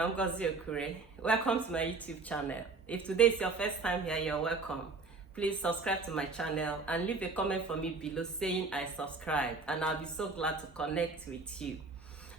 I'm Ngozi Okure. Welcome to my YouTube channel. If today is your first time here, you're welcome. Please subscribe to my channel and leave a comment for me below saying I subscribed, and I'll be so glad to connect with you.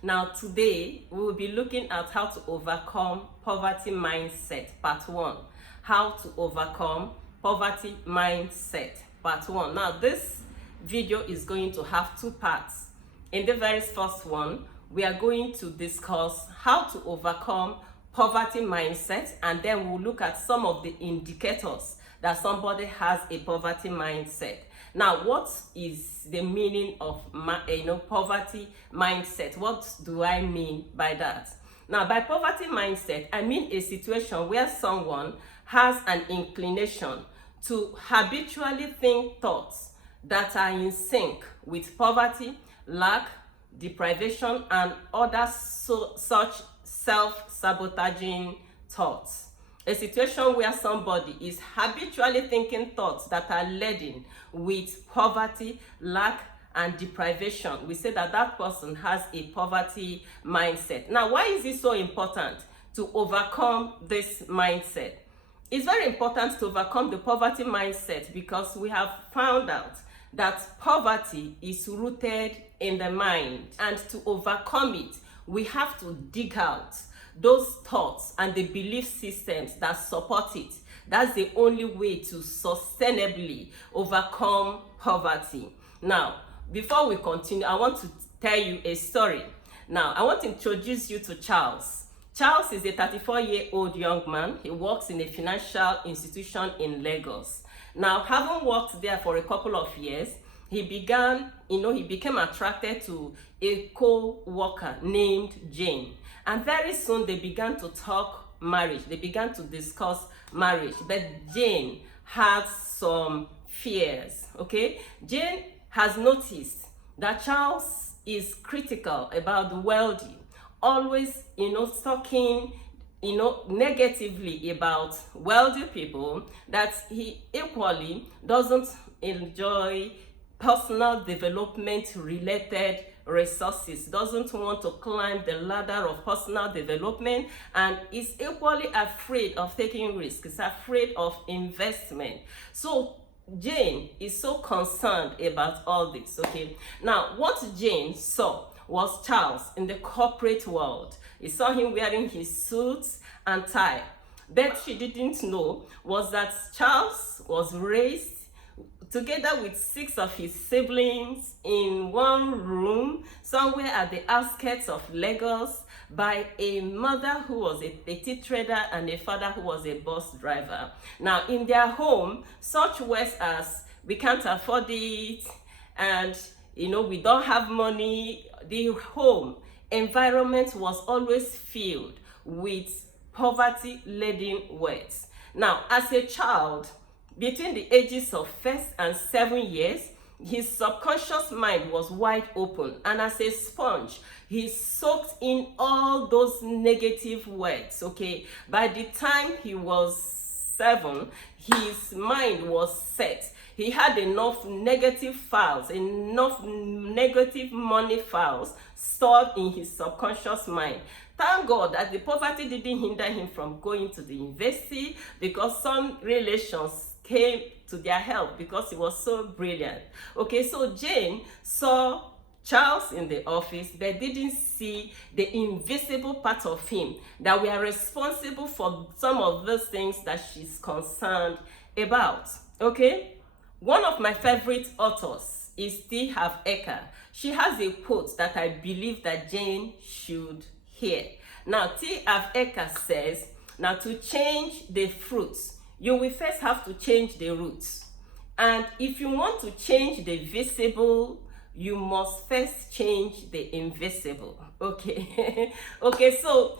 Now today, we will be looking at how to overcome poverty mindset, part 1. How to overcome poverty mindset, part 1. Now this video is going to have 2 parts. In the very first one, we are going to discuss how to overcome poverty mindset, and then we'll look at some of the indicators that somebody has a poverty mindset. Now, what is the meaning of poverty mindset? What do I mean by that? Now, by poverty mindset, I mean a situation where someone has an inclination to habitually think thoughts that are in sync with poverty, lack, deprivation, and other such self-sabotaging thoughts. A situation where somebody is habitually thinking thoughts that are laden with poverty, lack, and deprivation. We say that that person has a poverty mindset. Now, why is it so important to overcome this mindset? It's very important to overcome the poverty mindset because we have found out that poverty is rooted in the mind, and to overcome it, we have to dig out those thoughts and the belief systems that support it. That's the only way to sustainably overcome poverty. Now, before we continue, I want to tell you a story. Now, I want to introduce you to Charles. Charles is a 34-year-old young man. He works in a financial institution in Lagos. Now, having worked there for a couple of years, he became attracted to a co-worker named Jane. And very soon they began to talk marriage. They began to discuss marriage. But Jane had some fears, okay? Jane has noticed that Charles is critical about the wealthy, always, talking negatively about wealthy people, that he equally doesn't enjoy personal development related resources, doesn't want to climb the ladder of personal development, and is equally afraid of taking risks, is afraid of investment. So Jane is so concerned about all this, okay? Now, what Jane saw was Charles in the corporate world. He saw him wearing his suits and tie. But she didn't know was that Charles was raised together with 6 of his siblings in one room somewhere at the outskirts of Lagos by a mother who was a petty trader and a father who was a bus driver. Now, in their home, such words as "we can't afford it" and "we don't have money," the home environment was always filled with poverty-laden words. Now, as a child, between the ages of 1 and 7 years, his subconscious mind was wide open, and as a sponge, he soaked in all those negative words, okay? By the time he was 7, his mind was set. He had enough negative files, enough negative money files stored in his subconscious mind. Thank God that the poverty didn't hinder him from going to the university, because some relations came to their help because he was so brilliant. Okay, so Jane saw Charles in the office, but didn't see the invisible part of him that were responsible for some of those things that she's concerned about. Okay, one of my favorite authors is T. Eker. She has a quote that I believe that Jane should hear. Now, T. Eker says, now to change the fruits, you will first have to change the roots. And if you want to change the visible, you must first change the invisible. Okay. Okay, so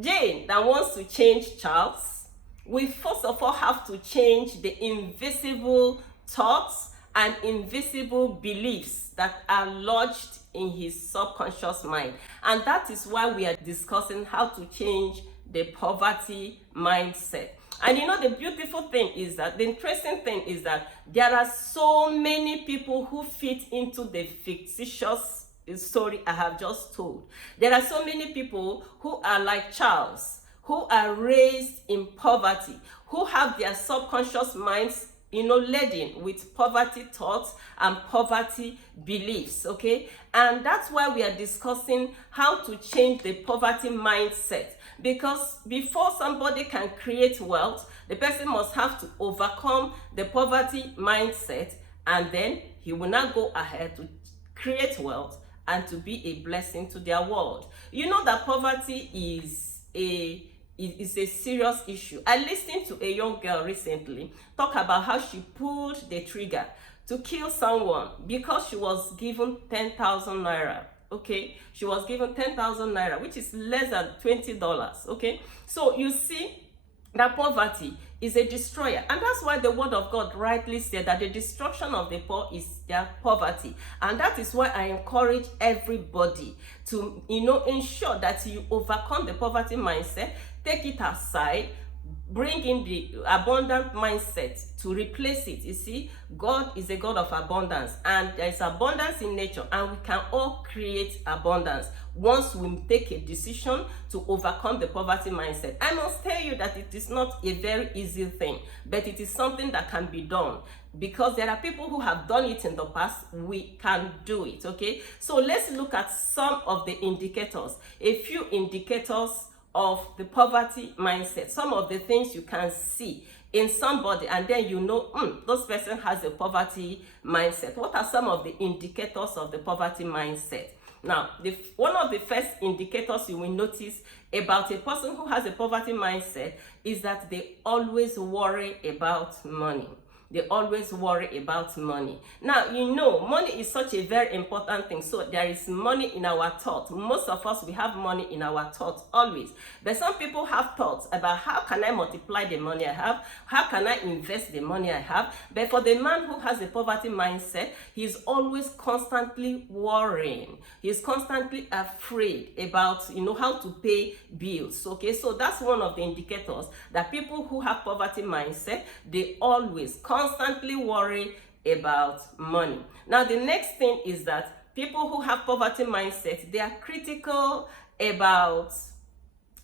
Jane that wants to change Charles, we first of all have to change the invisible thoughts and invisible beliefs that are lodged in his subconscious mind. And that is why we are discussing how to change the poverty mindset. And the beautiful thing is that, the interesting thing is that there are so many people who fit into the fictitious story I have just told. There are so many people who are like Charles, who are raised in poverty, who have their subconscious minds, laden with poverty thoughts and poverty beliefs, okay? And that's why we are discussing how to change the poverty mindset. Because before somebody can create wealth, the person must have to overcome the poverty mindset, and then he will now go ahead to create wealth and to be a blessing to their world. You know that poverty is a serious issue. I listened to a young girl recently talk about how she pulled the trigger to kill someone because she was given 10,000 naira. Okay, she was given 10,000 naira, which is less than $20. Okay, so you see that poverty is a destroyer, and that's why the word of God rightly said that the destruction of the poor is their poverty. And that is why I encourage everybody to ensure that you overcome the poverty mindset, take it aside, bring in the abundant mindset to replace it. You see, God is a God of abundance, and there is abundance in nature, and we can all create abundance once we take a decision to overcome the poverty mindset. I must tell you that it is not a very easy thing, but it is something that can be done, because there are people who have done it in the past. We can do it, okay? So let's look at some of the indicators, a few indicators of the poverty mindset, some of the things you can see in somebody, and then this person has a poverty mindset. What are some of the indicators of the poverty mindset? Now, one of the first indicators you will notice about a person who has a poverty mindset is that they always worry about money. They always worry about money. Now, money is such a very important thing. So there is money in our thoughts. Most of us, we have money in our thoughts always. But some people have thoughts about how can I multiply the money I have? How can I invest the money I have? But for the man who has a poverty mindset, he's always constantly worrying. He's constantly afraid about, how to pay bills. Okay, so that's one of the indicators that people who have poverty mindset, they always constantly worry about money. Now, the next thing is that people who have poverty mindset, they are critical about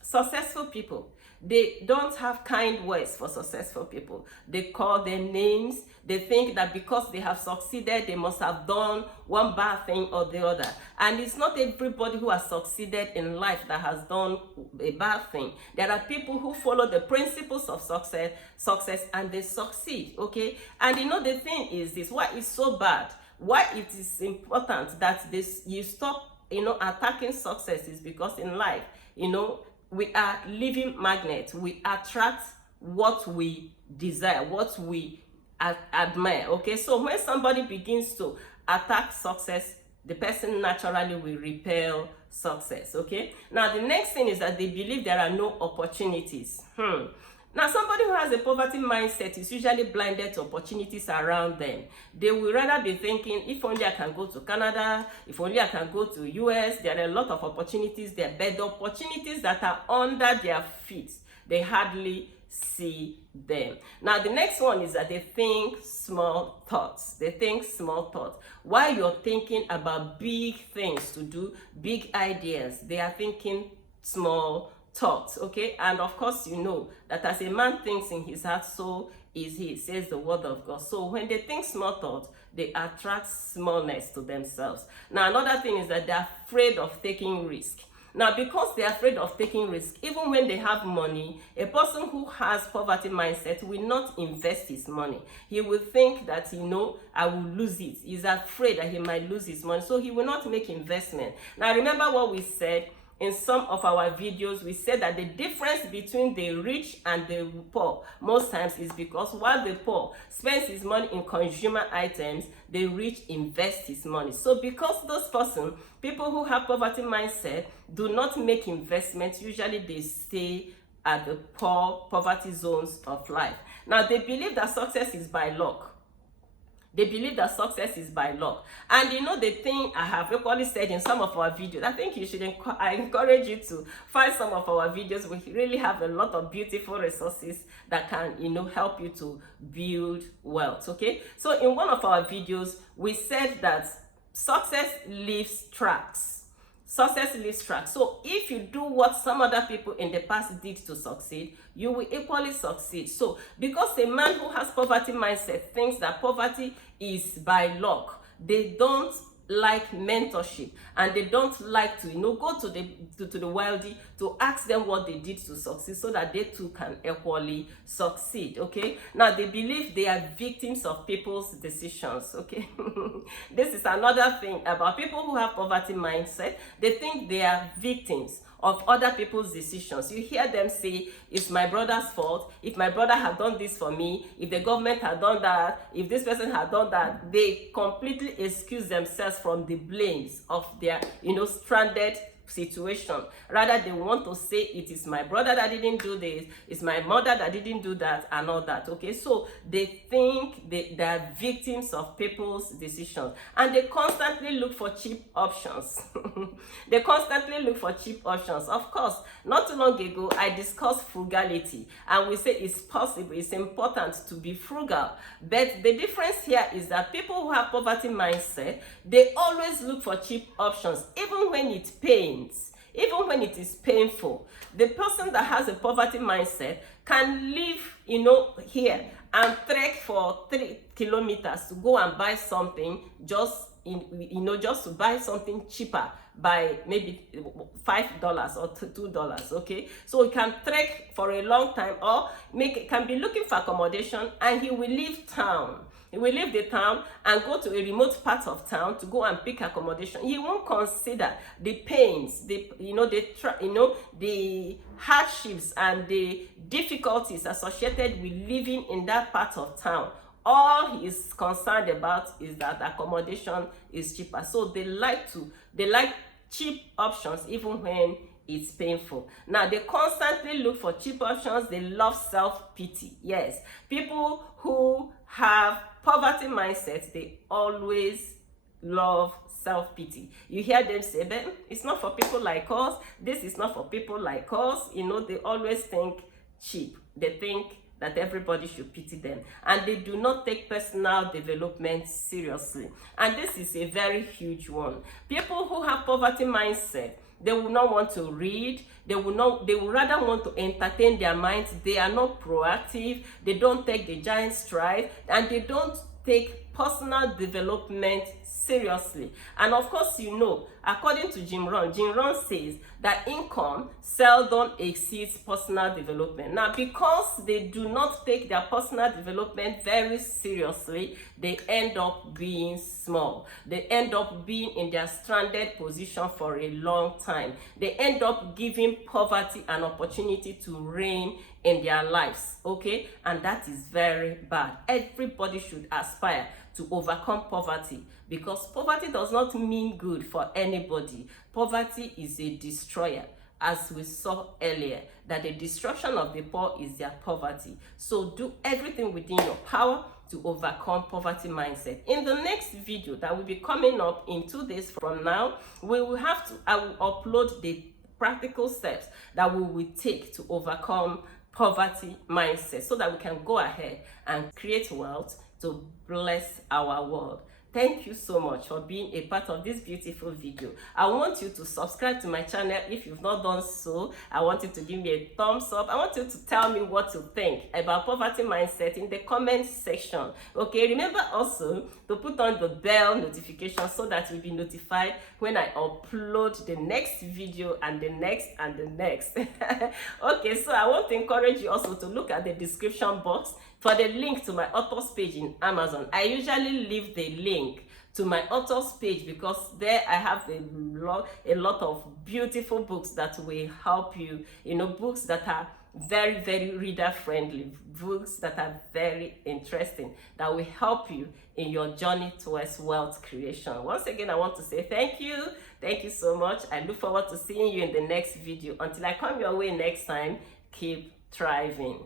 successful people. They don't have kind words for successful people. They call them names. They think that because they have succeeded, they must have done one bad thing or the other. And it's not everybody who has succeeded in life that has done a bad thing. There are people who follow the principles of success and they succeed, okay? And the thing is this, why it's so bad, why it is important that you stop, attacking success is because in life, we are living magnets. We attract what we desire, what we admire, okay? So when somebody begins to attack success, the person naturally will repel success, okay? Now, the next thing is that they believe there are no opportunities. Now, somebody who has a poverty mindset is usually blinded to opportunities around them. They will rather be thinking, if only I can go to Canada, if only I can go to US, there are a lot of opportunities there, but the opportunities that are under their feet, they hardly see them. Now, the next one is that they think small thoughts. They think small thoughts. While you're thinking about big things to do, big ideas, they are thinking small thoughts, okay? And of course, that as a man thinks in his heart, so is he, says the word of God. So when they think small thoughts, they attract smallness to themselves. Now, another thing is that they're afraid of taking risk. Now, because they're afraid of taking risk, even when they have money, a person who has poverty mindset will not invest his money. He will think that, I will lose it. He's afraid that he might lose his money, so he will not make investment. Now, remember what we said in some of our videos. We said that the difference between the rich and the poor most times is because while the poor spends his money in consumer items, the rich invest his money. So because those people who have poverty mindset do not make investments, usually they stay at the poverty zones of life. Now, they believe that success is by luck. They believe that success is by luck. And the thing I have equally said in some of our videos, I think I encourage you to find some of our videos. We really have a lot of beautiful resources that can, help you to build wealth, okay? So in one of our videos, we said that success leaves tracks. Success leaves tracks. So if you do what some other people in the past did to succeed, you will equally succeed. So because a man who has poverty mindset thinks that poverty is by luck, they don't like mentorship, and they don't like to go to the wealthy to ask them what they did to succeed, so that they too can equally succeed. Okay, now they believe they are victims of people's decisions. Okay, this is another thing about people who have poverty mindset. They think they are victims of other people's decisions. You hear them say, it's my brother's fault. If my brother had done this for me, if the government had done that, if this person had done that, they completely excuse themselves from the blames of their, stranded situation. Rather, they want to say it is my brother that didn't do this, it's my mother that didn't do that, and all that. Okay, so they think they are victims of people's decisions, and they constantly look for cheap options. They constantly look for cheap options. Of course, not too long ago I discussed frugality, and we say it's possible, it's important to be frugal. But the difference here is that people who have poverty mindset, they always look for cheap options, even when it pains. Even when it is painful. The person that has a poverty mindset can live, here and trek for 3 kilometers to go and buy something, just to buy something cheaper by maybe $5 or $2. Okay, so he can trek for a long time, or can be looking for accommodation, and he will leave town. He will leave the town and go to a remote part of town to go and pick accommodation. He won't consider the pains, the hardships and the difficulties associated with living in that part of town. All he is concerned about is that accommodation is cheaper. So they like cheap options even when it's painful. Now, they constantly look for cheap options. They love self-pity. Yes, people who have poverty mindsets, they always love self-pity. You hear them say, "Ben, it's not for people like us. This is not for people like us." They always think cheap. They think that everybody should pity them, and they do not take personal development seriously. And this is a very huge one. People who have poverty mindset, they will not want to read. They will rather want to entertain their minds. They are not proactive. They don't take the giant stride, and they don't take personal development seriously. And of course, according to Jim Rohn says that income seldom exceeds personal development. Now, because they do not take their personal development very seriously, they end up being small. They end up being in their stranded position for a long time. They end up giving poverty an opportunity to reign in their lives. Okay, and that is very bad. Everybody should aspire to overcome poverty, because poverty does not mean good for anybody. Poverty is a destroyer, as we saw earlier, that the destruction of the poor is their poverty. So do everything within your power to overcome poverty mindset. In the next video that will be coming up in 2 days from now, I will upload the practical steps that we will take to overcome poverty mindset, so that we can go ahead and create wealth to bless our world. Thank you so much for being a part of this beautiful video. I want you to subscribe to my channel if you've not done so. I want you to give me a thumbs up. I want you to tell me what you think about poverty mindset in the comment section. Okay, remember also to put on the bell notification, so that you'll be notified when I upload the next video and the next and the next. Okay, so I want to encourage you also to look at the description box for the link to my authors page in Amazon. I usually leave the link to my authors page, because there I have a lot of beautiful books that will help you, books that are very, very reader friendly, books that are very interesting, that will help you in your journey towards wealth creation. Once again, I want to say thank you so much. I look forward to seeing you in the next video. Until I come your way next time, keep thriving.